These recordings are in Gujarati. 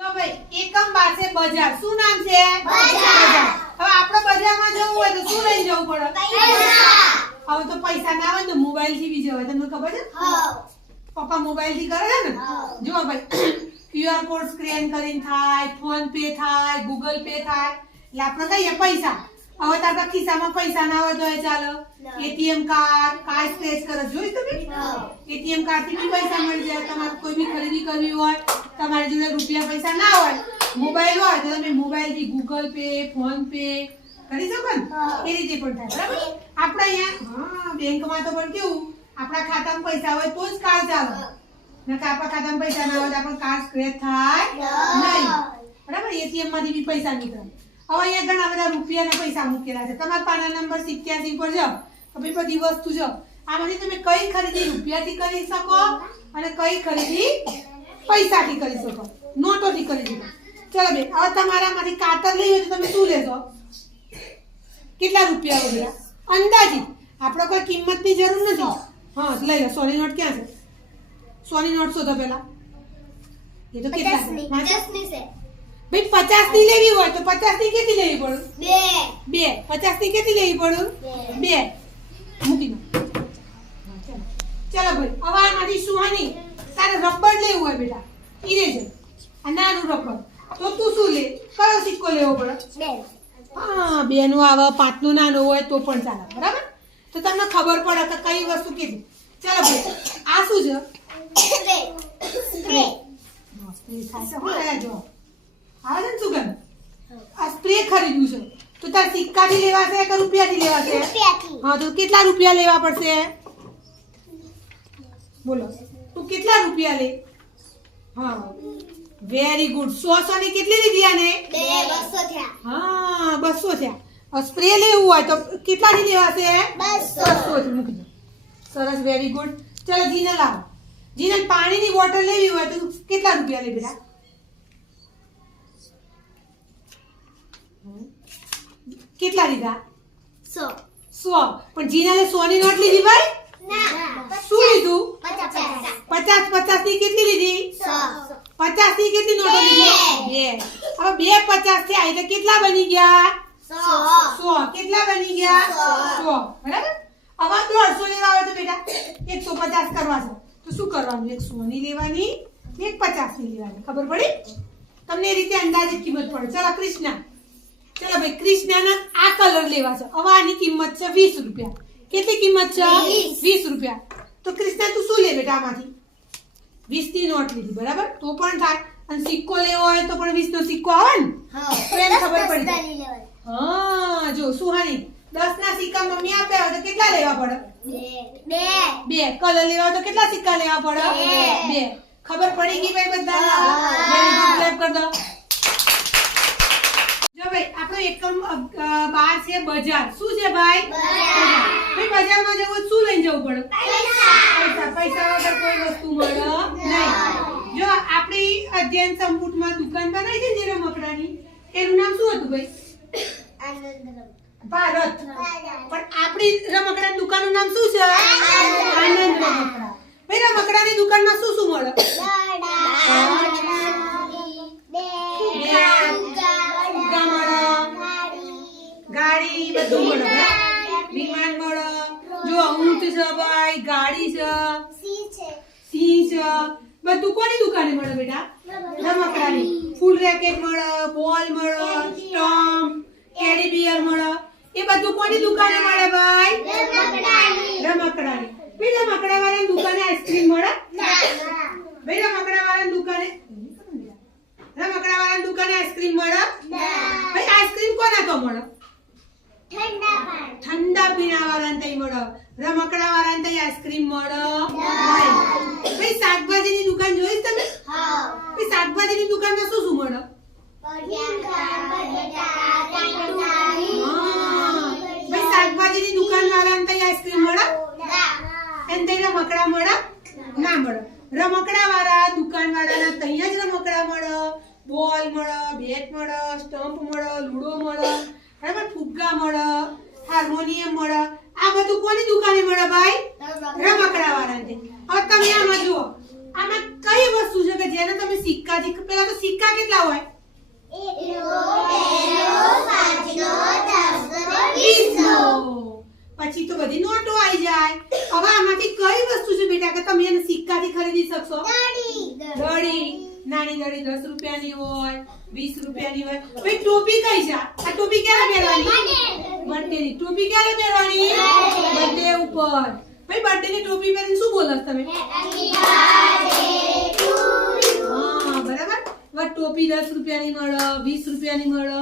તો ભાઈ એકમ પાસે બજાર શું નામ છે? બજાર. હવે આપણે બજારમાં જવું હોય તો શું લઈને જવું પડે? પૈસા. હવે તો પૈસા ના આવે તો મોબાઈલ થી બી જવાય. તમને ખબર છે? હા. પપ્પા મોબાઈલ થી કરે છે ને? જો ભાઈ QR કોડ સ્કેન કરીને થાય, ફોન પે થાય, ગૂગલ પે થાય, એટલે આપણે કહીએ પૈસા. હવે તારા ખિસ્સામાં પૈસા ના હોય તો એ ચાલો એટીએમ કાર્ડ સ્ક્રેચ કરે જોઈ તમે? એટીએમ કાર્ડ થી બી પૈસા મળી જાય. તમારે કોઈ બી ખરીદી કરવી હોય, તમારી જોડે રૂપિયા પૈસા ના હોય, મોબાઈલ હોય તો તમે મોબાઈલ થી ગૂગલ પે, ફોન પે કરી શકો ને? એ રીતે પણ થાય. બરાબર? આપણે અહીંયા બેંકમાં તો પણ કેવું આપણા ખાતામાં પૈસા હોય તો જ કાર્ડ ચાલે. નકર આપણા ખાતામાં પૈસા ના હોય તો આપણો કાર્ડ સ્ક્રેચ થાય નહીં. બરાબર? એટીએમ માંથી બી પૈસા નીકળે. હવે અહીંયા ઘણા બધા રૂપિયાના પૈસા મૂકેલા છે. તમારા પાના નંબર 87 પર જાઓ તો ભાઈ બધી વસ્તુ જો આમાંથી તમે કઈ ખરીદી રૂપિયાથી કરી શકો અને કઈ ખરીદી પૈસાથી કરી શકો, નોટોથી કરી શકો. ચલો બે હવે તમારામાંથી કાતર લઈ હોય તો તમે શું લેશો? કેટલા રૂપિયા વગેરે અંદાજિત. આપણે કોઈ કિંમતની જરૂર નથી. હા લઈ લો. સોની નોટ ક્યાં છે? સોની નોટ શોધો પેલા. એ તો કેટલા છે? ભાઈ 50 ની લેવી હોય તો 50 ની કેટલી લેવી પડે? 2. 50 ની કેટલી લેવી પડે? 2. મૂકી દો. ચલો ભાઈ હવે આમાંથી સુહાની તારે રબર લેવું હોય બેટા, ઇરેઝર આ નાનું રબર, તો તું શું લે? કયો સિક્કો લેવો પડે? 2. 2 નું આવે, 5 નું નાનું હોય તો પણ ચાલે. બરાબર? તો તમને ખબર પડે કે કઈ વસ્તુ કેટલી. ચલો ભાઈ આ શું છે? સ્પ્રે. આવે છે ને સુગંધ? આ સ્પ્રે ખરીદવું છે તો તાર સિક્કાથી લેવાશે કે રૂપિયાથી લેવાશે? હા તો કેટલા રૂપિયા લેવા પડશે? બોલો તું કેટલા રૂપિયા લે? હા વેરી ગુડ. 100 ની કેટલી લીધી આને? 200 થયા. હા 200 થયા. સ્પ્રે લેવું હોય તો કેટલાથી લેવાશે? 200 થી. મૂકી દો. સરસ વેરી ગુડ. ચલો જીનલ આવો. જીનલ પાણીની બોટલ લેવી હોય તો કેટલા રૂપિયા લે બેટા? કેટલા લીધા? 100. પણ જીનાલે 100 ની નોટ લીધી ભાઈ? ના. શું લીધું? 50 ની કેટલી લીધી? 100. 50 ની કેટલી નોટો લીધી? 2. હવે 2 50 થયા એટલે કેટલા બની ગયા? 100. કેટલા બની ગયા? 100. બરાબર? હવે 150 લેવા આવે તો બેટા 150 કરવા છે તો શું કરવાનું? 100 ની લેવાની, 150 ની લેવાની. ખબર પડી? તમને એ રીતે અંદાજિત કિંમત પડે. ચલો કૃષ્ણા. ચલો ભાઈ કૃષ્ણાના આ કલર લેવા છે. હવે આની કિંમત છે 20 રૂપિયા. કેટલી કિંમત છે? 20 રૂપિયા. તો કૃષ્ણા તું શું લે બેટા આમાંથી? 20 ની નોટ લીધી. બરાબર? તો પણ થાય. અને સિક્કો લેવો હોય તો પણ 20 નો સિક્કો આવે ને? તો એને ખબર પડી. હા જો સુહાની 10 ના સિક્કા મમ્મી આપે હોય તો કેટલા લેવા પડે? 2. કલર લેવા હોય તો કેટલા સિક્કા લેવા પડે? 2. ખબર પડી ગઈ ભાઈ બધાને? Very good. ક્લેપ કરી દો. જો ભાઈ આપણો એકમ 12 છે બજાર. શું છે ભાઈ? ભાઈ બજારમાં જવું શું લઈને જવું પડે? પૈસા. પૈસા વગર કોઈ વસ્તુ મળે નહીં. જો આપણી અધ્યયન સંપુટમાં દુકાન બનાવી છે જે રમકડાની, એનું નામ શું હતું ભાઈ? ભારત. પણ આપણી રમકડાની દુકાનનું નામ શું છે? આનંદ રમકડા. ભાઈ રમકડાની દુકાનમાં શું શું મળે? ગાડી બધું મળે. વિમાન મળે. જો ઊંટ છે ભાઈ, ગાડી છે, સિંહ છે, બધું કોની દુકાને મળે બેટા? રમકડાની. ફૂલ રેકેટ મળે, બોલ મળે, સ્ટમ્પ, ટેડી બિયર મળે. એ બધું કોની દુકાને મળે ભાઈ? રમકડાની. ભાઈ રમકડા વાળાની દુકાને આઈસ્ક્રીમ મળે? ભાઈ રમકડા વાળાની દુકાને આઈસ્ક્રીમ મળે? ભાઈ આઈસ્ક્રીમ કોના તો મળે? ઠંડા પીણા વાળાને તઈ મળે. રમકડા વાળાને તઈ આઈસ્ક્રીમ મળે નહીં. ભાઈ શાકભાજીની દુકાન જોઈ તમે? ભાઈ શાકભાજીની દુકાનમાં શું શું મળે? ભાઈ શાકભાજીની દુકાન વાળાને તઈ આઈસ્ક્રીમ મળે? એને તઈ રમકડા મળે? ના મળે. રમકડા વાળા દુકાન વાળાના તઈ જ રમકડા મળે, બોલ મળે, બેટ મળે, સ્ટમ્પ મળે, લૂડો મળે, બરાબર? ફુગ્ગા મળે, હાર્મોનિયમ મળે. આ બધું કોની દુકાને મળે ભાઈ? રમકડા વાળાને. હવે તમે આમાં જુઓ આમાં કઈ વસ્તુ છે કે જેને તમે સિક્કાથી પેલા તો સિક્કા કેટલા હોય 20 પછી તો બધી નોટો આવી જાય હવે આમાંથી કઈ વસ્તુ છે બેટા કે તમે એને સિક્કાથી ખરીદી શકશો દડી નાની દડી 10 રૂપિયાની હોય 20 રૂપિયાની હોય ભાઈ ટોપી કઈ છે આ ટોપી ક્યારે પહેરવાની બર્થડેની ટોપી ક્યારે પહેરવાની બર્થડે ઉપર ભાઈ બર્થડેની ટોપી પહેરીને શું બોલો તમે હા બરાબર હવે ટોપી 10 રૂપિયાની મળે 20 રૂપિયાની મળે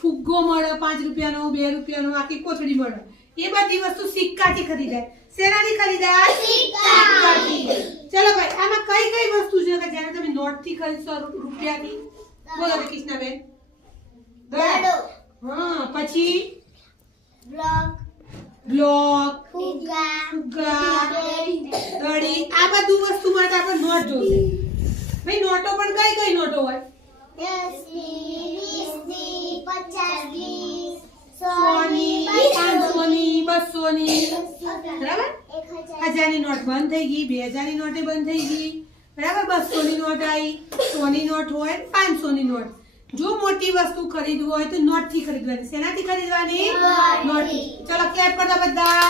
ફુગ્ગો મળે 5 રૂપિયાનો 2 રૂપિયાનો આખી કોથળી મળે એ બધી વસ્તુ સિક્કાથી ખરીદાય શેનાથી ખરીદાય સિક્કાથી ચલો ભાઈ આમાં કઈ કઈ વસ્તુ છે કે જેને તમે નોટથી ખરીદશો રૂપિયાથી બોલો તો કૃષ્ણાબેન હા પછી બ્લોક ફુગ્ગા દડી આ બધું વસ્તુ માટે આપણે નોટ જોશે ભાઈ નોટો પણ કઈ કઈ નોટો હોય 500ની 200ની બરાબર 1000ની નોટ બંધ થઈ ગઈ 2000ની નોટે બંધ થઈ ગઈ બરાબર 200ની નોટ આવી 100ની નોટ હોય 500ની નોટ જો મોટી વસ્તુ ખરીદવું હોય તો નોટ થી ખરીદવાની શેનાથી ખરીદવાની નોટ ચલો ક્લેપ કરતા બધા